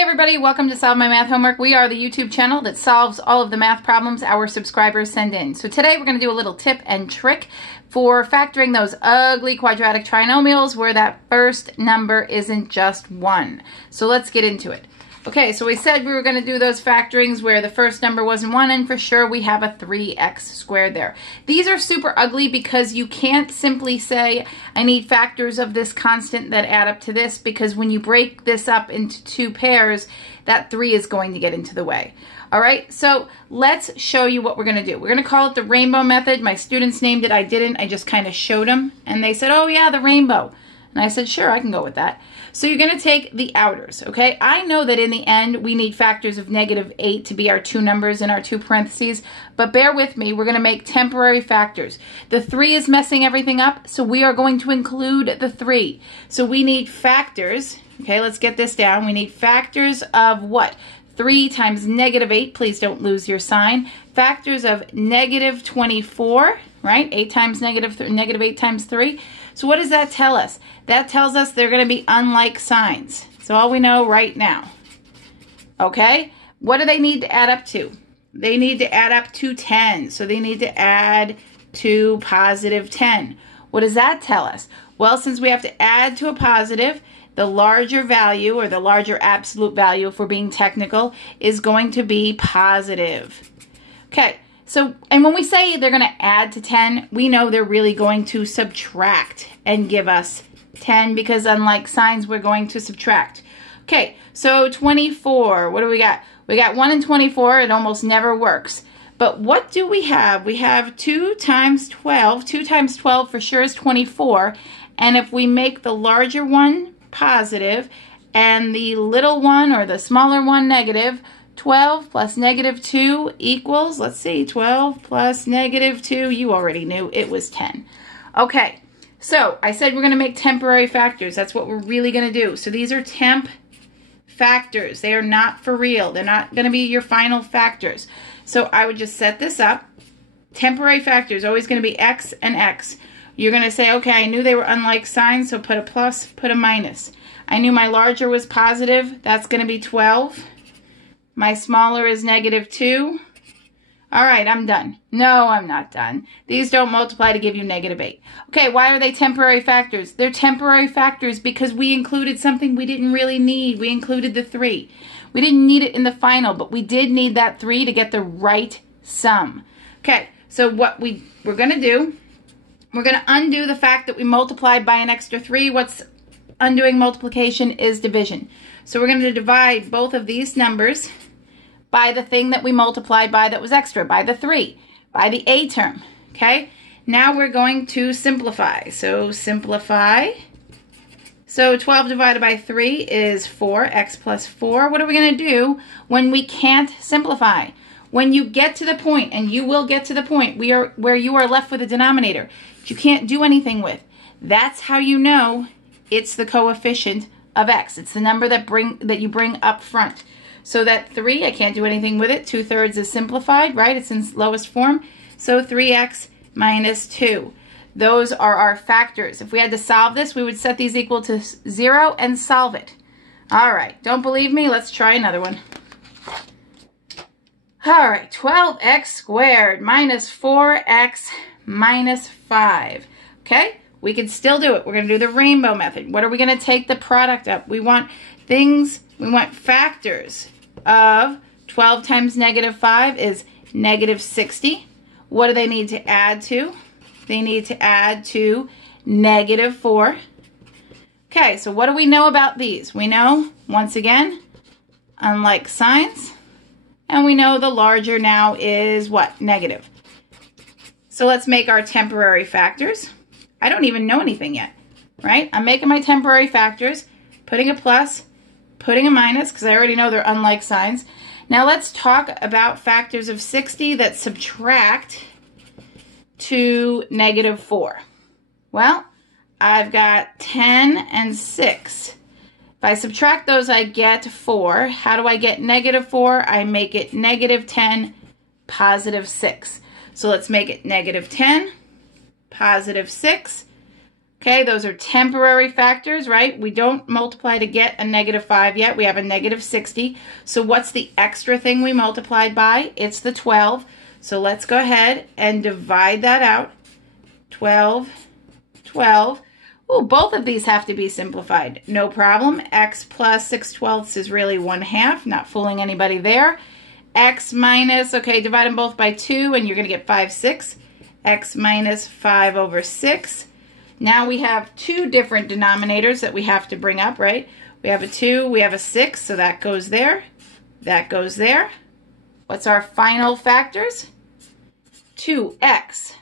Hey everybody, welcome to Solve My Math Homework. We are the YouTube channel that solves all of the math problems our subscribers send in. So today we're going to do a little tip and trick for factoring those ugly quadratic trinomials where that first number isn't just 1. So let's get into it. Okay, so we said we were going to do those factorings where the first number wasn't 1, and for sure we have a 3x squared there. These are super ugly because you can't simply say, I need factors of this constant that add up to this, because when you break this up into two pairs, that 3 is going to get into the way. All right, so let's show you what we're going to do. We're going to call it the rainbow method. My students named it. I didn't. I just kind of showed them, and they said, oh yeah, the rainbow. And I said, sure, I can go with that. So you're going to take the outers, okay? I know that in the end, we need factors of -8 to be our two numbers in our two parentheses, but bear with me. We're going to make temporary factors. The 3 is messing everything up, so we are going to include the 3. So we need factors, okay? Let's get this down. We need factors of what? 3 times -8. Please don't lose your sign. Factors of -24, right? 8 times -8 times 3. So what does that tell us? That tells us they're going to be unlike signs. That's all we know right now. Okay? What do they need to add up to? They need to add up to 10. So they need to add to +10. What does that tell us? Well, since we have to add to a positive, the larger value, or the larger absolute value, if we're being technical, is going to be positive. Okay. So, and when we say they're going to add to 10, we know they're really going to subtract and give us 10, because unlike signs, we're going to subtract. Okay, so 24, what do we got? We got 1 and 24. It almost never works. But what do we have? We have 2 times 12. 2 times 12 for sure is 24. And if we make the larger one positive and the little one, or the smaller one, negative, 12 plus -2 equals, let's see, 12 plus -2, you already knew it was 10. Okay, so I said we're going to make temporary factors. That's what we're really going to do. So these are temp factors. They are not for real. They're not going to be your final factors. So I would just set this up. Temporary factors, always going to be x and x. You're going to say, okay, I knew they were unlike signs, so put a plus, put a minus. I knew my larger was positive. That's going to be 12. My smaller is -2. All right, I'm done. No, I'm not done. These don't multiply to give you -8. Okay, why are they temporary factors? They're temporary factors because we included something we didn't really need. We included the 3. We didn't need it in the final, but we did need that 3 to get the right sum. Okay, so what we're going to do, we're going to undo the fact that we multiplied by an extra 3. What's undoing multiplication is division. So we're going to divide both of these numbers by the thing that we multiplied by that was extra, by the 3, by the a term, okay? Now we're going to simplify. So simplify. So 12 divided by 3 is 4, x plus 4. What are we going to do when we can't simplify? When you get to the point, and you will get to the point where you are left with a denominator that you can't do anything with, that's how you know it's the coefficient of x. It's the number that you bring up front. So that 3, I can't do anything with it. 2/3 is simplified, right? It's in lowest form. So 3x minus 2. Those are our factors. If we had to solve this, we would set these equal to 0 and solve it. All right. Don't believe me? Let's try another one. All right. 12x squared minus 4x minus 5. Okay? We can still do it. We're going to do the rainbow method. What are we going to take the product up? We want factors of 12 times -5 is -60. What do they need to add to? They need to add to -4. Okay, so what do we know about these? We know, once again, unlike signs, and we know the larger now is what? Negative. So let's make our temporary factors. I don't even know anything yet, right? I'm making my temporary factors, putting a plus, putting a minus, because I already know they're unlike signs. Now let's talk about factors of 60 that subtract to -4. Well, I've got 10 and 6. If I subtract those, I get 4. How do I get -4? I make it -10, +6. So let's make it -10, +6. Okay, those are temporary factors, right? We don't multiply to get a -5 yet. We have a -60. So what's the extra thing we multiplied by? It's the 12. So let's go ahead and divide that out. 12, 12. Oh, both of these have to be simplified. No problem. X plus 6/12 is really 1/2. Not fooling anybody there. X minus, okay, divide them both by 2, and you're going to get 5/6. X minus 5/6. Now we have two different denominators that we have to bring up, right? We have a 2, we have a 6, so that goes there. That goes there. What's our final factors? 2x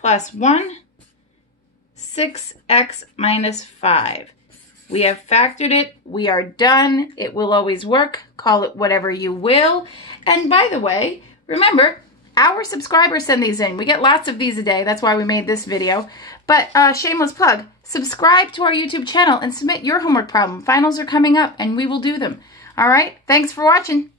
plus 1, 6x minus 5. We have factored it. We are done. It will always work. Call it whatever you will. And by the way, remember, our subscribers send these in. We get lots of these a day. That's why we made this video. But shameless plug, subscribe to our YouTube channel and submit your homework problem. Finals are coming up and we will do them. All right, thanks for watching.